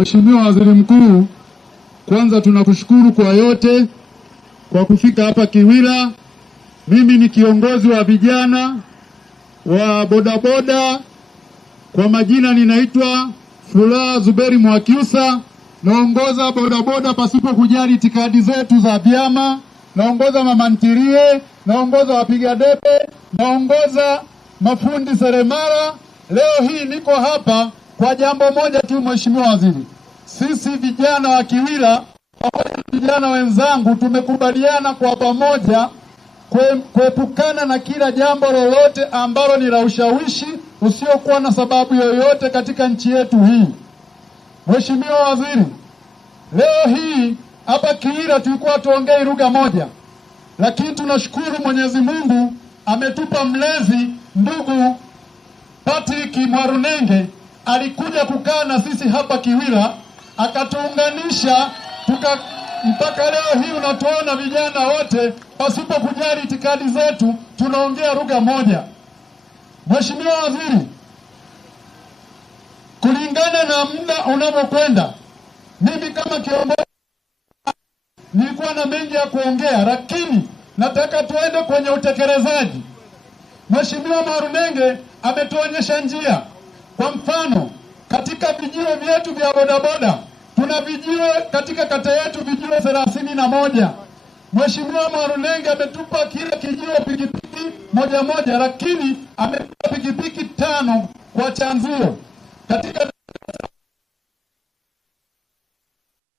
Mheshimiwa Waziri Mkuu, kwanza tunakushukuru kwa yote, kwa kufika hapa Kiwira. Mimi ni kiongozi wa vijana wa bodaboda, kwa majina ninaitwa Furaha Zuberi Mwakyusa. Naongoza bodaboda pasipo kujali itikadi zetu za vyama, naongoza mama ntilie, naongoza wapiga debe, naongoza mafundi seremala. Leo hii niko hapa kwa jambo moja tu, Mheshimiwa Waziri. Sisi vijana wa Kiwira pamoja na vijana wenzangu tumekubaliana kwa pamoja kuepukana na kila jambo lolote ambalo ni la ushawishi usiokuwa na sababu yoyote katika nchi yetu hii. Mheshimiwa Waziri, leo hii hapa Kiwira tulikuwa tuongei lugha moja, lakini tunashukuru Mwenyezi Mungu ametupa mlezi ndugu Patrick Mwalunenge, alikuja kukaa na sisi hapa Kiwira akatuunganisha mpaka leo hii unatuona vijana wote pasipo kujali itikadi zetu tunaongea lugha moja. Mheshimiwa Waziri, kulingana na muda unavyokwenda, mimi kama kiongozi nilikuwa na mengi ya kuongea, lakini nataka tuende kwenye utekelezaji. Mheshimiwa Mwalunenge ametuonyesha njia. Kwa mfano, katika vijiwe vyetu vya bodaboda tuna vijiwe katika kata yetu vijiwe 31. Mheshimiwa Mwalunenge ametupa kila kijiwe pikipiki moja moja, lakini ametupa pikipiki 5 kwa chanzio. Katika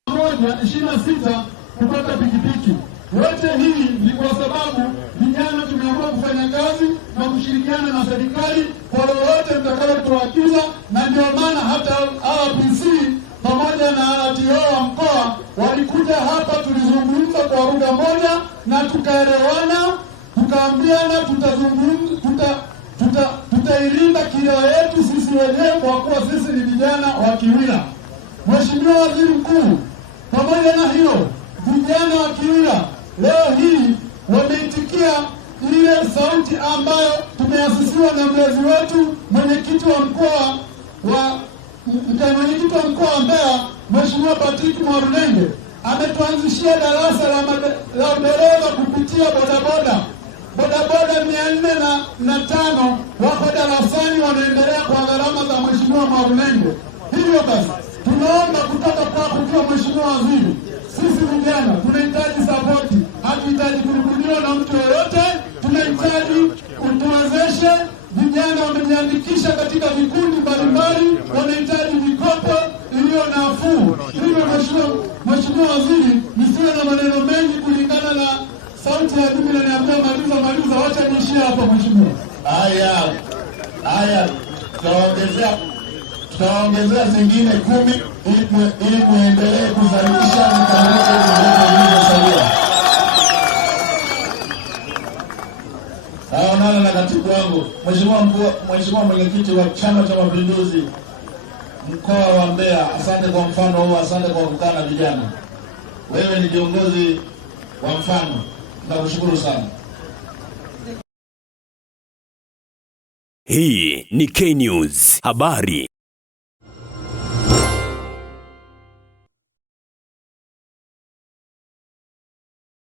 26 kupata pikipiki. Yote hii ni kwa sababu vijana tumeamua kufanya kazi na kushirikiana na serikali kwa lolote mtakalotuagiza, na ndio maana hata RPC pamoja na RTO wa mkoa walikuja hapa, tulizungumza kwa lugha moja na tukaelewana, tukaambiana tutailinda kilio yetu sisi wenyewe kwa kuwa sisi ni vijana wa Kiwira. Mheshimiwa Waziri Mkuu, pamoja na hiyo, vijana wa Kiwira leo hii wameitikia ile sauti ambayo tumeasisiwa na mlezi wetu, mwenyekiti wa mkoa wa Mbeya, Mheshimiwa Patrick Mwalunenge ametuanzishia darasa la udereva kupitia bodaboda. Bodaboda 405 wako darasani wanaendelea kwa gharama za Mheshimiwa Mwalunenge. Hivyo basi tunaomba kutoka kwako kwa Mheshimiwa Waziri, sisi vijana tunahitaji sapoti, hatuhitaji kurukudiwa na mtu yoyote, tunahitaji utuwezeshe. Vijana wamejiandikisha katika vikundi mbalimbali, wanahitaji mikopo iliyo nafuu. Hivyo Mheshimiwa Waziri, nisiwe na maneno mengi kulingana na sauti ya jumla niambia maliza, wacha niishie hapa Mheshimiwa. Haya, tutaongezea zingine 10 ili kuendelee kuzalisha mikakati zilizosalia. Naonana na katibu wangu, Mheshimiwa mwenyekiti wa Chama cha Mapinduzi mkoa wa Mbeya, asante kwa mfano huu, asante kwa kukaa na vijana. Wewe ni kiongozi wa mfano, nakushukuru sana. Hii ni K News habari.